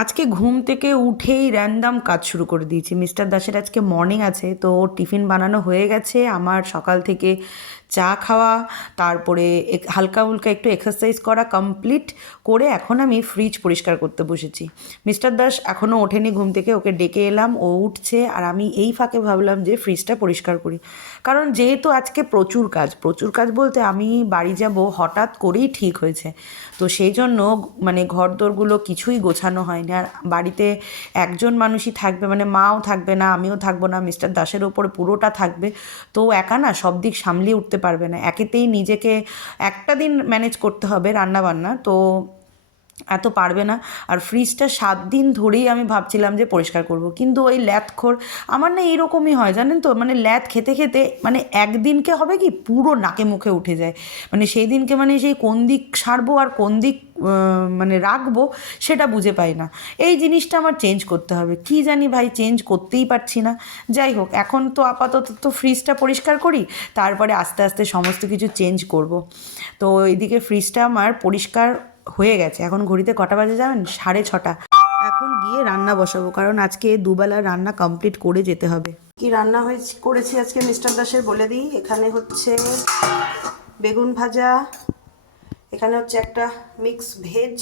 আজকে ঘুম থেকে উঠেই র্যান্ডাম কাজ শুরু করে দিয়েছি। মিস্টার দাসের আজকে মর্নিং আছে, তো টিফিন বানানো হয়ে গেছে। আমার সকাল থেকে চা খাওয়া, তারপরে হালকা হুলকা একটু এক্সারসাইজ করা কমপ্লিট করে এখন আমি ফ্রিজ পরিষ্কার করতে বসেছি। মিস্টার দাস এখনও ওঠেনি ঘুম থেকে, ওকে ডেকে এলাম, ও উঠছে আর আমি এই ফাঁকে ভাবলাম যে ফ্রিজটা পরিষ্কার করি। কারণ যেহেতু আজকে প্রচুর কাজ প্রচুর কাজ বলতে আমি বাড়ি যাব হঠাৎ করেই ঠিক হয়েছে। তো সেই জন্য মানে ঘর দোরগুলো কিছুই গোছানো হয়নি। আর বাড়িতে একজন মানুষই থাকবে মানে মাও থাকবে না, আমিও থাকব না, মিস্টার দাসের ওপরে পুরোটা থাকবে। তো একা না সব দিক সামলিয়ে উঠতে পারবে না। একেতেই নিজেকে একটা দিন ম্যানেজ করতে হবে রান্নাবান্না। তো এত পারবে না। আর ফ্রিজটা সাত দিন ধরেই আমি ভাবছিলাম যে পরিষ্কার করব। কিন্তু ওই ল্যাথখোর আমার না এইরকমই হয়, জানেন তো? মানে ল্যাথ খেতে খেতে মানে একদিনকে হবে কি পুরো নাকে মুখে উঠে যায়। মানে সেই দিনকে মানে সেই কোন দিক সারবো আর কোন দিক মানে রাখব সেটা বুঝে পাই না। এই জিনিসটা আমার চেঞ্জ করতে হবে। কি জানি ভাই চেঞ্জ করতেই পারছি না। যাই হোক, এখন তো আপাতত তো ফ্রিজটা পরিষ্কার করি, তারপরে আস্তে আস্তে সমস্ত কিছু চেঞ্জ করব। তো এইদিকে ফ্রিজটা আমার পরিষ্কার হয়ে গেছে। এখন ঘড়িতে কটা বাজে যাবেন সাড়ে ছটা। এখন গিয়ে রান্না বসাবো, কারণ আজকে দুবেলা রান্না কমপ্লিট করে যেতে হবে। কি রান্না হয়েছে, করেছি আজকে মিস্টার দাসের বলে দিই। এখানে হচ্ছে বেগুন ভাজা, এখানে হচ্ছে একটা মিক্স ভেজ,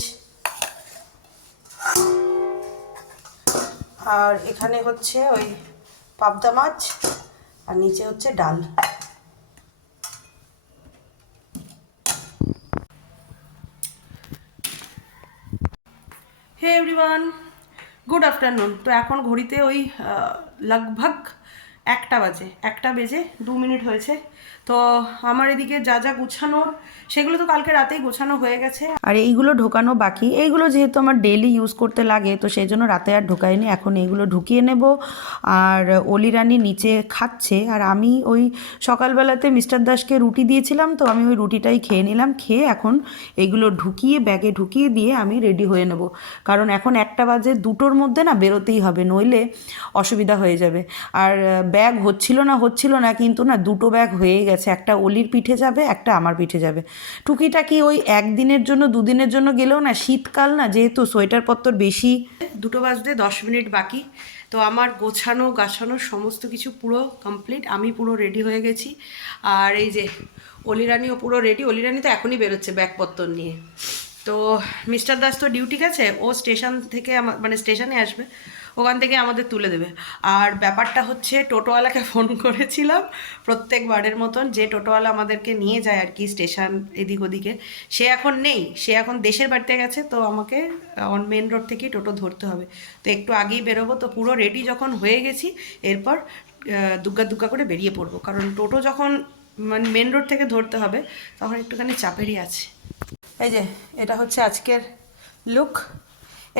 আর এখানে হচ্ছে ওই পাবদা মাছ, আর নিচে হচ্ছে ডাল। হে এভরিওয়ান গুড আফটারনুন তো এখন ঘড়িতে ওই লগভগ একটা বাজে, একটা বেজে দু মিনিট হয়েছে। তো আমার এদিকে যা যা গুছানোর সেগুলো তো কালকে রাতেই গোছানো হয়ে গেছে। আর এইগুলো ঢোকানো বাকি। এইগুলো যেহেতু আমার ডেলি ইউজ করতে লাগে, তো সেই জন্য রাতে আর ঢোকাইনি। এখন এইগুলো ঢুকিয়ে নেব। আর অলি রানী নিচে খাচ্ছে। আর আমি ওই সকালবেলাতে মিস্টার দাসকে রুটি দিয়েছিলাম, তো আমি ওই রুটিটাই খেয়ে নিলাম। খেয়ে এখন এগুলো ঢুকিয়ে, ব্যাগে ঢুকিয়ে দিয়ে আমি রেডি হয়ে নেব। কারণ এখন একটা বাজে দুটোর মধ্যে না বেরোতেই হবে, নইলে অসুবিধা হয়ে যাবে। আর ব্যাগ হচ্ছিল না হচ্ছিল না, কিন্তু না দুটো ব্যাগ হয়ে গেছে। একটা অলির পিঠে যাবে, একটা আমার পিঠে যাবে। টুকিটাকি ওই একদিনের জন্য, দুদিনের জন্য গেলেও না শীতকাল না, যেহেতু সোয়েটার পত্তর বেশি। দুটো বাজতে দশ মিনিট বাকি। তো আমার গোছানো, গাছানো সমস্ত কিছু পুরো কমপ্লিট আমি পুরো রেডি হয়ে গেছি। আর এই যে অলিরানিও পুরো রেডি অলিরানি তো এখনই বেরোচ্ছে ব্যাগপত্তর নিয়ে। তো মিস্টার দাস তো ডিউটি গেছে? ও স্টেশন থেকে আমা- মানে স্টেশনে আসবে। ওখান থেকে আমাদের তুলে দেবে। আর ব্যাপারটা হচ্ছে, টোটোওয়ালাকে ফোন করেছিলাম প্রত্যেকবারের মতন যে টোটোওয়ালা আমাদেরকে নিয়ে যায় আর কি স্টেশন এদিক ওদিকে। সে এখন নেই, সে এখন দেশের বাড়িতে গেছে, তো আমাকে অন মেন রোড থেকেই টোটো ধরতে হবে। তো একটু আগেই বেরোবো, তো পুরো রেডি যখন হয়ে গেছি, এরপর দুগ্গা দুগ্গা করে বেরিয়ে পড়ব। কারণ টোটো যখন মানে মেন রোড থেকে ধরতে হবে, তখন একটুখানি চাপেরই আছে। এই যে, এটা হচ্ছে আজকের লুক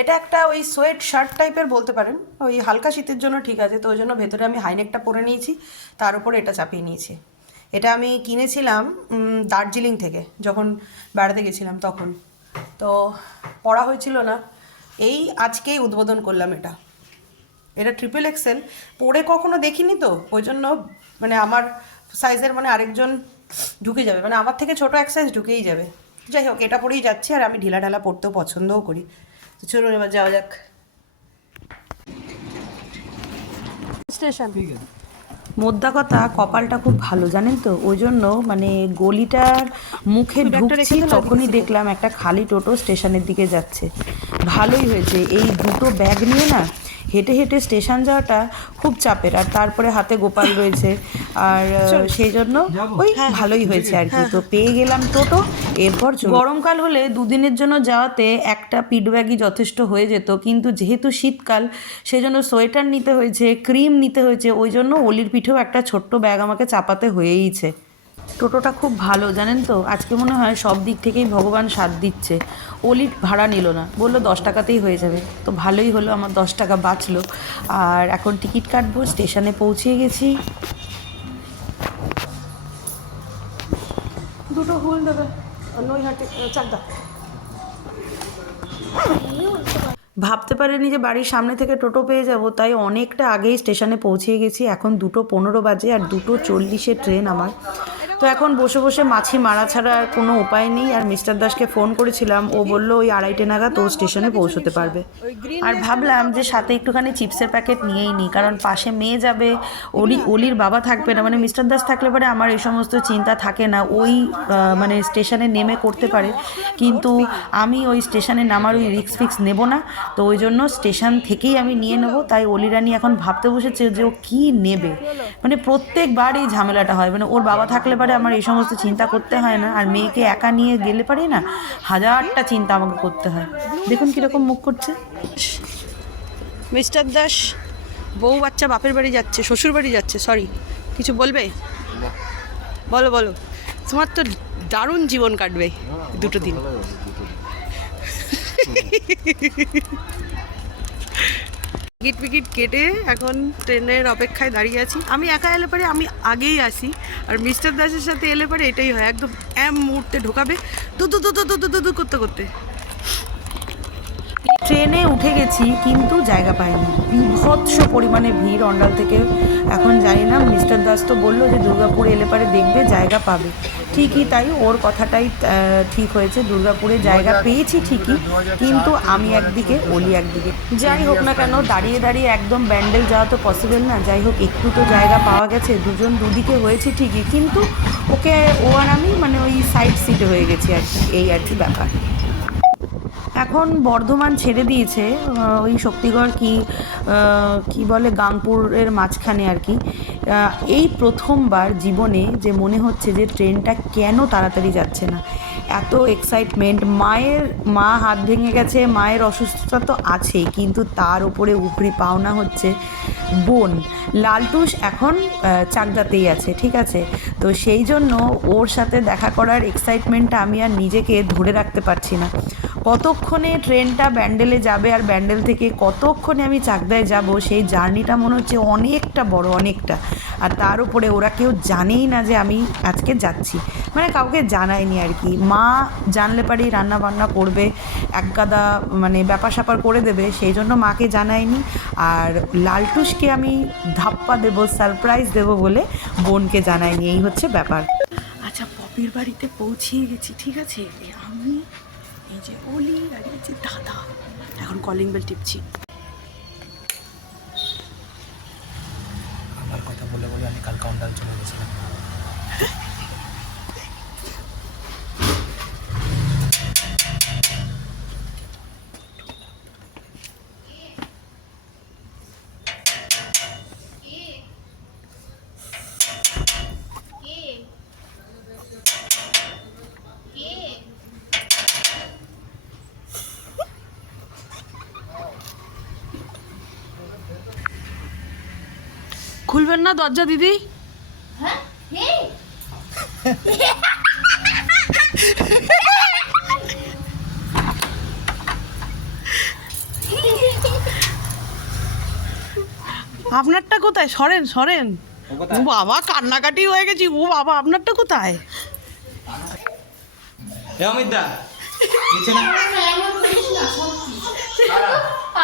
এটা একটা ওই সোয়েট শার্ট টাইপের বলতে পারেন। ওই হালকা শীতের জন্য ঠিক আছে, তো ওই জন্য ভেতরে আমি হাইনেকটা পরে নিয়েছি, তার উপরে এটা চাপিয়ে নিয়েছি। এটা আমি কিনেছিলাম দার্জিলিং থেকে, যখন বেড়াতে গেছিলাম তখন। তো পড়া হয়েছিল না, এই আজকেই উদ্বোধন করলাম এটা। এটা ট্রিপল এক্সেল পরে কখনো দেখিনি তো, ওই জন্য মানে আমার সাইজের মানে আরেকজন ঢুকে যাবে মানে আমার থেকে ছোট এক সাইজ ঢুকেই যাবে। যাই হোক, এটা পরেই যাচ্ছি, আর আমি ঢিলা ঢালা পরতেও পছন্দও করি। তো চলুন এবার যাওয়া যাক। স্টেশন। মোদ্দা কথা কপালটা খুব ভালো জানেন তো? ওই জন্য মানে গলিটার মুখে ঢুকছি তখনই দেখলাম একটা খালি টোটো স্টেশনের দিকে যাচ্ছে। ভালোই হয়েছে। এই দুটো ব্যাগ নিয়ে না হেঁটে হেঁটে স্টেশন যাওয়াটা খুব চাপের আর তারপরে হাতে গোপাল রয়েছে। আর সেই জন্য ওই ভালোই হয়েছে আর কি। তো পেয়ে গেলাম টোটো এরপর গরমকাল হলে দুদিনের জন্য যাওয়াতে একটা পিট ব্যাগই যথেষ্ট হয়ে যেত কিন্তু যেহেতু শীতকাল সেই জন্য সোয়েটার নিতে হয়েছে ক্রিম নিতে হয়েছে ওই জন্য অলির পিঠেও একটা ছোট্ট ব্যাগ আমাকে চাপাতে হয়েইছে। টোটোটা খুব ভালো জানেন তো? আজকে মনে হয় সব দিক থেকেই ভগবান সাথ দিচ্ছে। অলির ভাড়া নিল না বলল দশ টাকাতেই হয়ে যাবে। তো ভালোই হলো আমার দশ টাকা বাঁচলো। আর এখন টিকিট কাটবো স্টেশনে পৌঁছে গেছি। দুটো হুল দেবে নৈহাটি চাকদা। ভাবতে পারিনি যে বাড়ির সামনে থেকে টোটো পেয়ে যাব তাই অনেকটা আগেই স্টেশনে পৌঁছে গেছি। এখন দুটো পনেরো বাজে আর দুটো চল্লিশে ট্রেন আমার। তো এখন বসে বসে মাছি মারা ছাড়া আর কোনো উপায় নেই। আর মিস্টার দাসকে ফোন করেছিলাম, ও বলল ওই আড়াইটে নাগাদ ও স্টেশনে পৌঁছতে পারবে। আর ভাবলাম যে সাথে একটুখানি চিপসের প্যাকেট নিয়েই নিই কারণ পাশে মেয়ে যাবে, ওলি, ওলির বাবা থাকবে না মানে মিস্টার দাস থাকলে পরে আমার এই সমস্ত চিন্তা থাকে না, ওই মানে স্টেশনে নেমে করতে পারে। কিন্তু আমি ওই স্টেশনে নামার ওই রিক্স ফিক্স নেব না, তো ওই জন্য স্টেশন থেকেই আমি নিয়ে নেব। তাই অলি রানী এখন ভাবতে বসেছে যে ও কী নেবে? মানে প্রত্যেকবার এই ঝামেলাটা হয় মানে ওর বাবা থাকলে পারে আমার এই সমস্ত চিন্তা করতে হয় না। আর মেয়েকে একা নিয়ে গেলে পারে না, হাজারটা চিন্তা আমাকে করতে হয়। দেখুন কীরকম মুখ করছে। মিস্টার দাস, বউ বাচ্চা বাপের বাড়ি যাচ্ছে, শ্বশুর বাড়ি যাচ্ছে সরি কিছু বলবে? বলো বলো। তোমার তো দারুণ জীবন কাটবে দুটো দিন। টিকিট ফিকিট কেটে এখন ট্রেনের অপেক্ষায় দাঁড়িয়ে আছি। আমি একা এলে পরে আমি আগেই আসি। আর মিস্টার দাসের সাথে এলে পরে এটাই হয়, একদম এম মুহূর্তে ঢোকাবে। দু দু দু দু দু দু দু করতে করতে। ট্রেনে উঠে গেছি, কিন্তু জায়গা পাইনি। বিভৎস পরিমাণে ভিড় অন্ডাল থেকে। এখন জানি না, মিস্টার দাস তো বলল যে দুর্গাপুরে এলে পারে দেখবে, জায়গা পাবে। ঠিকই তাই, ওর কথাটাই ঠিক হয়েছে। দুর্গাপুরে জায়গা পেয়েছি ঠিকই, কিন্তু আমি একদিকে ওলি একদিকে। যাই হোক না কেন, দাঁড়িয়ে দাঁড়িয়ে একদম ব্যান্ডেল যাওয়া তো পসিবল না। যাই হোক, একটু তো জায়গা পাওয়া গেছে, দুজন দুদিকে হয়েছে ঠিকই। কিন্তু ওকে, ও আর আমি মানে ওই সাইড সিটে হয়ে গেছি আর কি, এই আর কি ব্যাপার। এখন বর্ধমান ছেড়ে দিয়েছে ওই শক্তিগড় কি কি বলে গাংপুরের মাঝখানে আর কি। এই প্রথমবার জীবনে যে মনে হচ্ছে যে ট্রেনটা কেন তাড়াতাড়ি যাচ্ছে না। এত এক্সাইটমেন্ট মায়ের, মা হাত ভেঙে গেছে, মায়ের অসুস্থতা তো আছেই, কিন্তু তার উপরে উপরি পাওনা হচ্ছে বোন। লালটুস এখন চাকদাতেই আছে, ঠিক আছে? তো সেই জন্য ওর সাথে দেখা করার এক্সাইটমেন্টটা আমি আর নিজেকে ধরে রাখতে পারছি না। কতক্ষণে ট্রেনটা ব্যান্ডেলে যাবে আর ব্যান্ডেল থেকে কতক্ষণে আমি চাকদায় যাব, সেই জার্নিটা মনে হচ্ছে অনেকটা বড়, অনেকটা। আর তার উপরে ওরা কেউ জানেই না যে আমি আজকে যাচ্ছি। মানে কাউকে জানায়নি আর কি। মা জানলে পারেই রান্না বান্না করবে, এক গাদা মানে ব্যাপার স্যাপার করে দেবে, সেই জন্য মাকে জানায়নি। আর লালটুসকে আমি ধাপ্পা দেবো, সারপ্রাইজ দেবো বলে বোনকে জানায়নি। এই হচ্ছে ব্যাপার। আচ্ছা পপির বাড়িতে পৌঁছিয়ে গেছি, ঠিক আছে? আমি, এই যে অলি আর এই যে দাদা। এখন কলিং বেল টিপছি। খুলবেন না দরজা দিদি? আপনারটা কোথায়? সরেন সরেন। ও বাবা কান্নাকাটি হয়ে গেছি। ও বাবা আপনারটা কোথায়? এ নিচে না।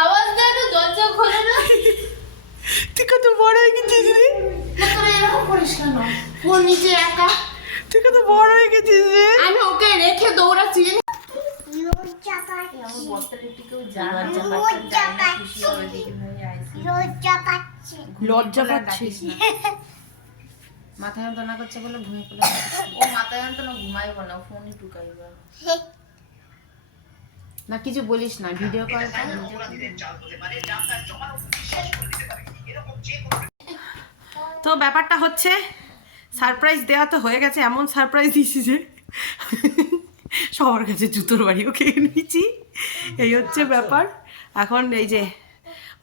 আওয়াজ দেয় তো দরজা খোলে না। তুই কত বড় হয়ে গেছিস রে? না তোরা এরকম করিস কেন? ফোন নিচে একা তুই কত বড় হয়ে গেছিস রে? আমি ওকে রেখে দৌড়াচ্ছি লজ্জা পাচ্ছি মাথা যন্ত্রণা করছে বলে ঘুমিয়ে পড়লাম ও মাথা যন্ত্রণা ঘুমাইব না ফোনই টুকাইব না কিছু বলিস না ভিডিও কল তো ব্যাপারটা হচ্ছে সারপ্রাইজ দেওয়া তো হয়ে গেছে, এমন সারপ্রাইজ দিয়েছি যে সবার কাছে জুতোর বাড়িও খেয়ে নিয়েছি। এই হচ্ছে ব্যাপার। এখন এই যে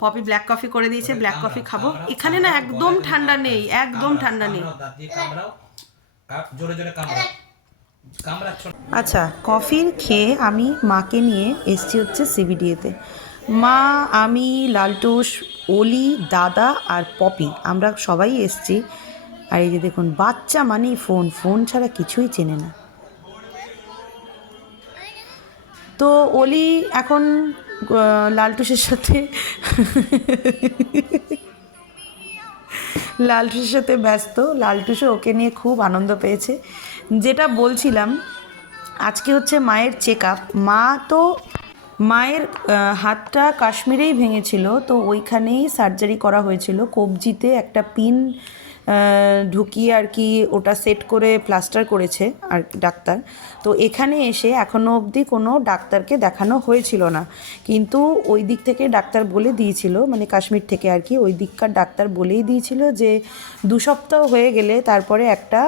পপি ব্ল্যাক কফি করে দিয়েছে ব্ল্যাক কফি খাব। এখানে না একদম ঠান্ডা নেই, একদম ঠান্ডা নেই। আচ্ছা কফির খেয়ে আমি মাকে নিয়ে এসছি হচ্ছে সিবিডিএতে মা, আমি, লালটুস অলি, দাদা আর পপি। আমরা সবাই এসছি। আর এই যে দেখুন, বাচ্চা মানেই ফোন। ফোন ছাড়া কিছুই চেনে না। তো অলি এখন লালটুসের সাথে লালটুসের সাথে ব্যস্ত। লালটুসও ওকে নিয়ে খুব আনন্দ পেয়েছে। যেটা বলছিলাম, আজকে হচ্ছে মায়ের চেক আপ মা তো মায়ের হাতটা কাশ্মীরেই ভেঙেছিল তো ওইখানেই সার্জারি করা হয়েছিল। কবজিতে একটা পিন ঢুকিয়ে আর কি ওটা সেট করে প্লাস্টার করেছে আর ডাক্তার। তো এখানে এসে এখনও অবধি কোনো ডাক্তারকে দেখানো হয়েছিল না। কিন্তু ওই দিক থেকে ডাক্তার বলে দিয়েছিল মানে কাশ্মীর থেকে আর কি, ওই দিককার ডাক্তার বলেই দিয়েছিল যে দু সপ্তাহ হয়ে গেলে তারপরে একটা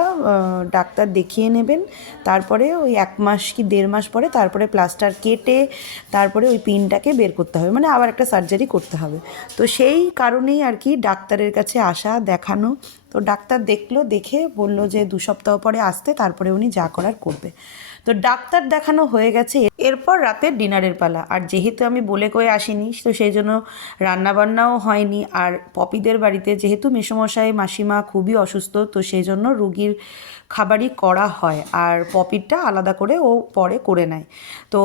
ডাক্তার দেখিয়ে নেবেন। তারপরে ওই এক মাস কি দেড় মাস পরে তারপরে প্লাস্টার কেটে তারপরে ওই পিনটাকে বের করতে হবে। মানে আবার একটা সার্জারি করতে হবে। তো সেই কারণেই আর কি ডাক্তারের কাছে আসা, দেখানো তো ডাক্তার দেখল, দেখে বলল যে দু সপ্তাহ পরে আসতে, তারপরে উনি যা করার করবে। তো ডাক্তার দেখানো হয়ে গেছে। এরপর রাতের ডিনারের পালা। আর যেহেতু আমি বলে কয়ে আসিনি, তো সেই জন্য রান্নাবান্নাও হয়নি। আর পপিদের বাড়িতে যেহেতু মেসমশাই, মাসিমা খুবই অসুস্থ, তো সেই জন্য রুগীর খাবারই করা হয়। আর পপিরটা আলাদা করে ও পরে করে নেয়। তো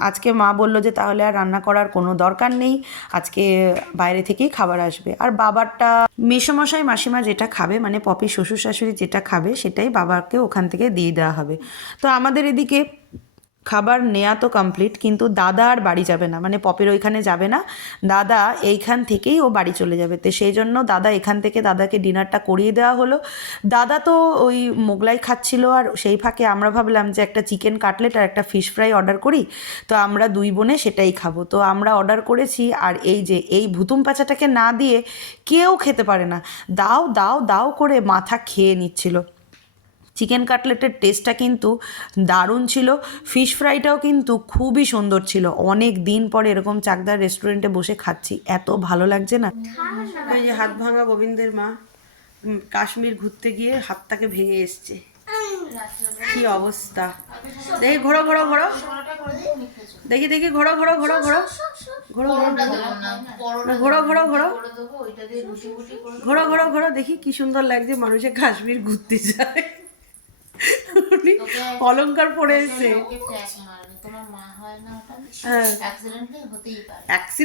আজকে মা বলল যে তাহলে আর রান্না করার কোনো দরকার নেই। আজকে বাইরে থেকেই খাবার আসবে। আর বাবারটা, মেসমশাই, মাসিমা যেটা খাবে মানে পপির শ্বশুর শাশুড়ি যেটা খাবে, সেটাই বাবাকে ওখান থেকে দিয়ে দেওয়া হবে। তো আমাদের এদিকে খাবার নেওয়া তো কমপ্লিট কিন্তু দাদা আর বাড়ি যাবে না। মানে পপের ওইখানে যাবে না। দাদা এইখান থেকেই ও বাড়ি চলে যাবে। তো সেই জন্য দাদা এখান থেকে দাদাকে ডিনারটা করিয়ে দেওয়া হলো। দাদা তো ওই মোগলাই খাচ্ছিল আর সেই ফাঁকে আমরা ভাবলাম যে একটা চিকেন কাটলেট আর একটা ফিশ ফ্রাই অর্ডার করি। তো আমরা দুই বোনে সেটাই খাব। তো আমরা অর্ডার করেছি আর এই যে এই ভুতুম পাচাটাকে না দিয়ে কেউ খেতে পারে না। দাও দাও দাও করে মাথা খেয়ে নিচ্ছিল। চিকেন কাটলেটের টেস্টটা কিন্তু দারুণ ছিল। ফিশ ফ্রাইটাও কিন্তু খুবই সুন্দর ছিল। অনেক দিন পরে এরকম চাকদার রেস্টুরেন্টে বসে খাচ্ছি। এত ভালো লাগছে না? এই যে হাত ভাঙা গোবিন্দের মা কাশ্মীর ঘুরতে গিয়ে হাতটাকে ভেঙে এসছে। কি অবস্থা? দেখি, ঘোরো ঘোরো ঘোরো। দেখি দেখি, ঘোরো ঘোরো ঘোরো ঘোরো। ঘোরো ঘোরো ঘোরো। ঘোরো ঘোরো করে ঘোরো ঘোরো ঘোরো। দেখি কি সুন্দর লাগছে মানুষে কাশ্মীর ঘুরতে যায়। উনি অলংকার পরে হয় অ্যাক্সিডেন্ট